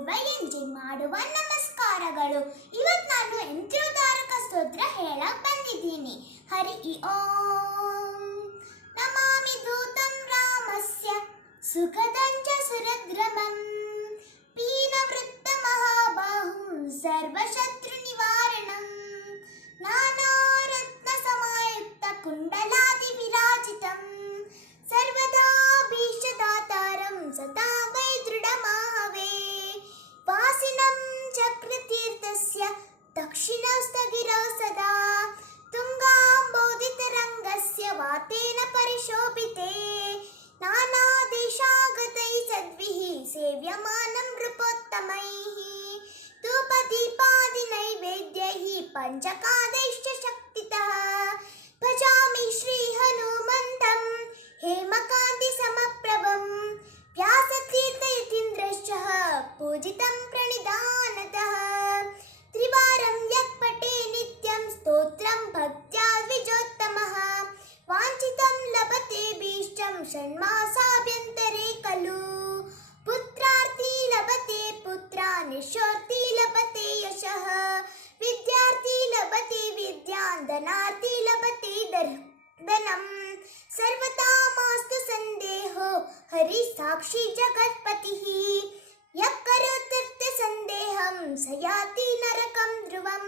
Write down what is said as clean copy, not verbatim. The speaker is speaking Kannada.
ಪೂರ್ವ ಎಂಜಿನ್ ಮಾಡುವ ನಮಸ್ಕಾರಗಳು. ಇವತ್ತು ನಾನು ಯಂತ್ರೋದ್ಧಾರಕ ಸ್ತೋತ್ರ ಹೇಳಕ್ ಬಂದಿದ್ದೀನಿ. ಹರಿ ಓಂ ನಮಾಮಿ ದೂತಂ ರಾಮಸ್ಯ ಸುಖದಂಚ ಸುರದ್ರಮಂ ಪೀನವೃತ್ತ ಮಹಾಬಾಹುಂ ಸರ್ವಶತ್ರು ನಿವಾರಣಂ ನಾನಾರತ್ನ ಸಮಾಯುಕ್ತ ಕುಂಡಲಾದಿ ವಿರಾಜಿತಂ ಸರ್ವದಾ ಭೀಷದಾತಾರಂ ಸದಾ ವೈ ದೃಢಮಾಹವೇ ವಾಸಿನಂ ಚಕ್ರತೀರ್ಥಸ್ಯ ದಕ್ಷಿಣಸ್ಥಗಿರೌ ಸದಾ ತುಂಗಾಂಬೋಧಿತರಂಗಸ್ಯ ವಾತೇನ ಪರಿಶೋಭಿತೆ ನಾನಾ ದೇಶಾಗತೈ ಸದ್ಭಿಃ ಸೇವ್ಯಮಾನಂ ನೃಪೋತ್ತಮೈಃ ಧೂಪದೀಪಾದಿ ನೈವೇದ್ಯೈಃ ಪಂಚಕಾದೈಶ್ಚ ಶಕ್ತಿತಃ ಭಜಾಮಿ ಶ್ರೀ ಹನುಮಂತಂ ಹೇಮಕಾಂತಿ ಸಮಪ್ರಭಂ ವ್ಯಾಸತೀರ್ಥಯತೀಂದ್ರಶ್ಚ ಪೂಜಿತಂ ಪ್ರಣಿಧಾನತಃ ತ್ರಿವಾರಂ ಯಃ ಪಠೇ ನಿತ್ಯಂ ಸ್ತೋತ್ರಂ ಭಕ್ತ್ಯಾ ದ್ವಿಜೋತ್ತಮಃ ವಾಂಛಿತಂ ಲಭತೆ ಭೀಷ್ಟಂ ಷಣ್ಮಾಸಾಭ್ಯಂತರೆ ಖಲು ಪುತ್ರಾರ್ಥಿ ಲಭತೆ ಪುತ್ರ ನಿಶೋರ್ಥಿ ಲಭತೆ ಯಶಃ ವಿದ್ಯಾರ್ಥಿ ಲಭತೆ ವಿದ್ಯಾಂ ಧನಾರ್ಥಿ ಲಭತೆ ಧನಂ ಸರ್ವತಾ ಮಾಸ್ತು ಸಂದೇಹೋ ಹರಿ ಸಾಕ್ಷಿ ಜಗತ್ಪತಿಃ ಯಃ ಕರೋತ್ಯರ್ಥ ಸಂದೇಹಂ ಸ ಯಾತಿ ನರಕಂ ಧ್ರುವಂ